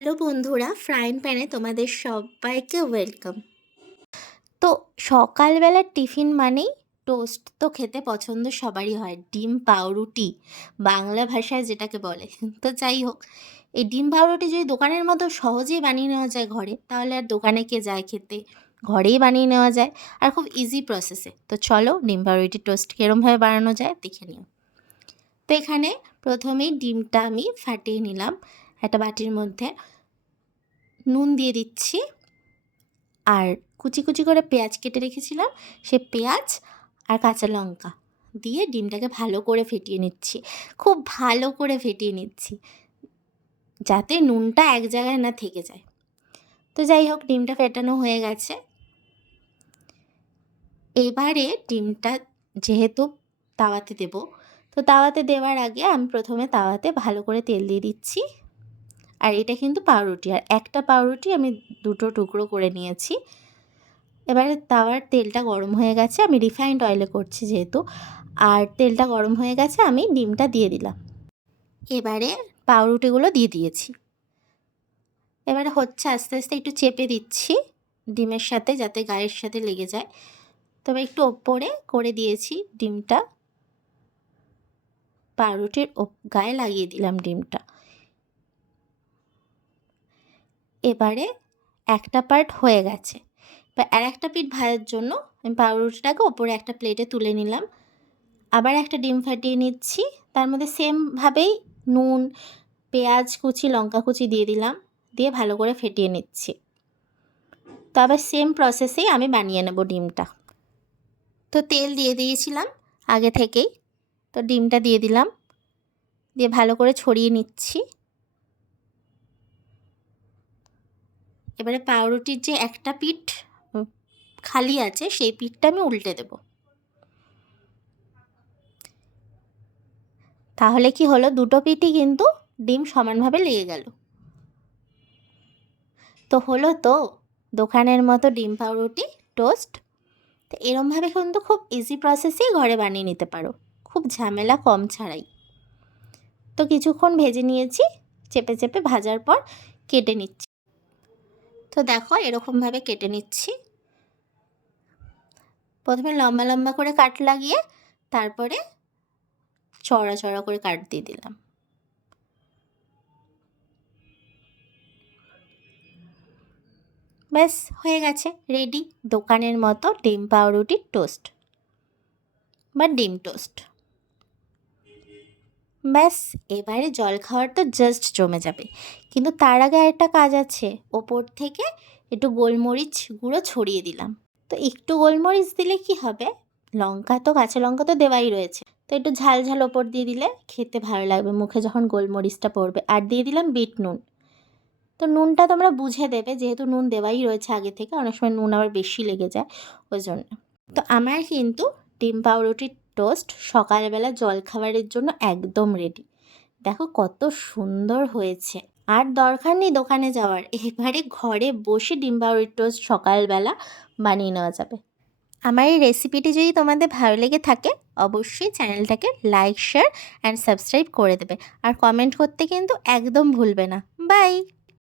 Hello বন্ধুরা, frying প্যানে তোমাদের সবাইকে ওয়েলকাম। তো সকালবেলার টিফিন মানেই টোস্ট তো খেতে পছন্দ সবারই হয়। ডিম পাউরুটি বাংলা ভাষায় যেটাকে বলে। তো যাই হোক, এই ডিম পাউরুটি যদি দোকানের মতো সহজেই বানিয়ে নেওয়া যায় ঘরে, তাহলে আর দোকানে কে যায় খেতে? ঘরেই বানিয়ে নেওয়া যায়, আর খুব ইজি প্রসেসে। তো চলো ডিম পাউরুটি টোস্ট কীরমভাবে বানানো যায় দেখে নিও। তো এখানে প্রথমেই ডিমটা আমি ফাটিয়ে নিলাম একটা বাটির মধ্যে। নুন দিয়ে দিচ্ছি, আর কুচি কুচি করে পেঁয়াজ কেটে রেখেছিলাম, সে পেঁয়াজ আর কাঁচা লঙ্কা দিয়ে ডিমটাকে ভালো করে ফেটিয়ে নিচ্ছি। খুব ভালো করে ফেটিয়ে নিচ্ছি, যাতে নুনটা এক জায়গায় না থেকে যায়। তো যাই হোক, ডিমটা ফেটানো হয়ে গেছে। এবারে ডিমটা যেহেতু তাওয়াতে দেব, তো তাওয়াতে দেওয়ার আগে আমি প্রথমে তাওয়াতে ভালো করে তেল দিয়ে দিচ্ছি। আর এটা কিন্তু পাউরুটি, আর একটা পাউরুটি আমি দুটো টুকরো করে নিয়েছি। এবারে তাওয়ার তেলটা গরম হয়ে গেছে, আমি রিফাইন্ড অয়েলে করছি যেহেতু, আর তেলটা গরম হয়ে গেছে, আমি ডিমটা দিয়ে দিলাম। এবারে পাউরুটিগুলো দিয়ে দিয়েছি। এবারে হচ্ছে আস্তে আস্তে একটু চেপে দিচ্ছি ডিমের সাথে, যাতে গায়ের সাথে লেগে যায়। তবে একটু ওপরে করে দিয়েছি ডিমটা, পাউরুটির গায়ে লাগিয়ে দিলাম ডিমটা। এবারে একটা পার্ট হয়ে গেছে, এবার আর একটা পিঠ ভাজার জন্য আমি পাউরুটিটাকে ওপরে একটা প্লেটে তুলে নিলাম। আবার একটা ডিম ফাটিয়ে নিচ্ছি, তার মধ্যে সেমভাবেই নুন, পেঁয়াজ কুচি, লঙ্কা কুচি দিয়ে দিলাম, দিয়ে ভালো করে ফেটিয়ে নিচ্ছি। তো আবার সেম প্রসেসেই আমি বানিয়ে নেব ডিমটা। তো তেল দিয়ে দিয়েছিলাম আগে থেকেই, তো ডিমটা দিয়ে দিলাম, দিয়ে ভালো করে ছড়িয়ে নিচ্ছি। এবারে পাউরুটির যে একটা পিঠ খালি আছে, সেই পিঠটা আমি উল্টে দেব। তাহলে কি হলো, দুটো পিঠই কিন্তু ডিম সমানভাবে লেগে গেল। তো হলো তো দোকানের মতো ডিম পাউরুটি টোস্ট। তো এরমভাবে কিন্তু খুব ইজি প্রসেসেই ঘরে বানিয়ে নিতে পারো, খুব ঝামেলা কম ছাড়াই। তো কিছুক্ষণ ভেজে নিয়েছি, চেপে চেপে ভাজার পর কেটে নিচ্ছি। তো দেখো এরকমভাবে কেটে নিচ্ছি। প্রথমে লম্বা লম্বা করে কাট লাগিয়ে তারপরে চড়া চড়া করে কাট দিয়ে দিলাম। ব্যাস হয়ে গেছে রেডি দোকানের মতো ডিম পাউরুটির টোস্ট বা ডিম টোস্ট। ব্যাস এবারে জল খাওয়ার তো জাস্ট জমে যাবে, কিন্তু তার আগে আরেকটা কাজ আছে। ওপর থেকে একটু গোলমরিচ গুঁড়ো ছড়িয়ে দিলাম। তো একটু গোলমরিচ দিলে কি হবে, লঙ্কা তো কাঁচা লঙ্কা তো দেওয়াই রয়েছে, তো একটু ঝাল ঝাল ওপর দিয়ে দিলে খেতে ভালো লাগবে মুখে যখন গোলমরিচটা পড়বে। আর দিয়ে দিলাম বিট নুন। তো নুনটা তোমরা বুঝে দেবে, যেহেতু নুন দেওয়াই রয়েছে আগে থেকে, অনেক সময় নুন আবার বেশি লেগে যায় ওই জন্য। তো আমার কিন্তু ডিম পাউরুটির টোস্ট সকালবেলা জলখাবারের জন্য একদম রেডি। দেখো কত সুন্দর হয়েছে, আর দরকার নেই দোকানে যাওয়ার, এবারে ঘরে বসে ডিম পাউরুটির টোস্ট সকালবেলা বানিয়ে নেওয়া যাবে। আমার এই রেসিপিটি যদি তোমাদের ভালো লেগে থাকে, অবশ্যই চ্যানেলটাকে লাইক, শেয়ার অ্যান্ড সাবস্ক্রাইব করে দেবে, আর কমেন্ট করতে কিন্তু একদম ভুলবে না। বাই।